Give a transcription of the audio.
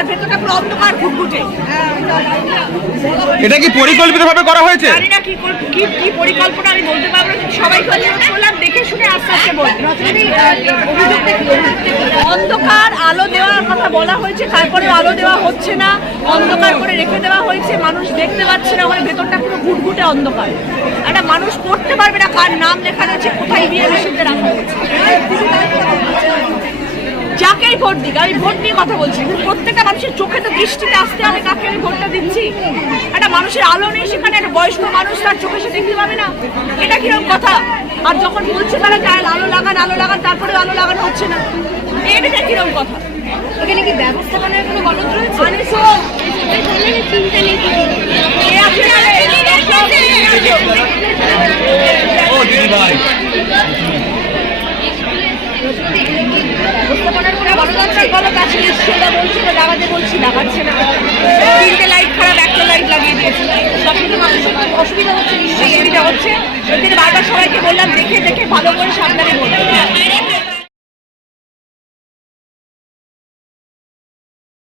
আর ভেতরটা পুরো অন্ধকার ঘুটঘুটে। এটা কি পরিকল্পিতভাবে করা হয়েছে? জানি না কি কর- কি কি পরিকল্পনা আমি বলতে পারব না। সবাই করলাম দেখে শুনে আস্তে আস্তে বলতে অন্ধকার আলো দেওয়ার কথা বলা হয়েছে তারপরে আলো দেওয়া হচ্ছে না। অন্ধকার করে রেখে দেওয়া হয়েছে মানুষ দেখতে পাচ্ছে না ওখানে ভেতরটা পুরো ঘুটঘুটে অন্ধকার। একটা মানুষ পড়তে পারবে না কার নাম লেখা রয়েছে কোথায় বিয়ে মেশিনতে রাখা হয়েছে। ভোট দিক আমি ভোট নিয়ে কথা বলছি। কিন্তু প্রত্যেকটা মানুষের চোখে তো দৃষ্টিতে আসতে হবে কাকে আমি ভোটটা দিচ্ছি? একটা মানুষের আলো নেই সেখানে একটা বয়স্ক মানুষ তার চোখে সে দেখতে পাবে না। এটা কীরকম কথা? আর যখন বলছে তারা চায় আলো লাগান আলো লাগান তারপরে আলো লাগানো হচ্ছে না। এটা কীরকম কথা? এখানে কি ব্যবস্থাপনার কোনো গলদ রয়েছে? আরে শোন, চিন্তা নেই ও দিদি ভাই ব্যবস্থাপনার কোনো গলদ আছে, গলদ আছে, সেটা বলছি না, বলছি, না। লাইট খারাপ একটা লাইট অসুবিধা হচ্ছে নিশ্চয়ই অসুবিধা হচ্ছে বারবার সবাইকে বললাম দেখে দেখে ভালো করে সাবধানে বলতে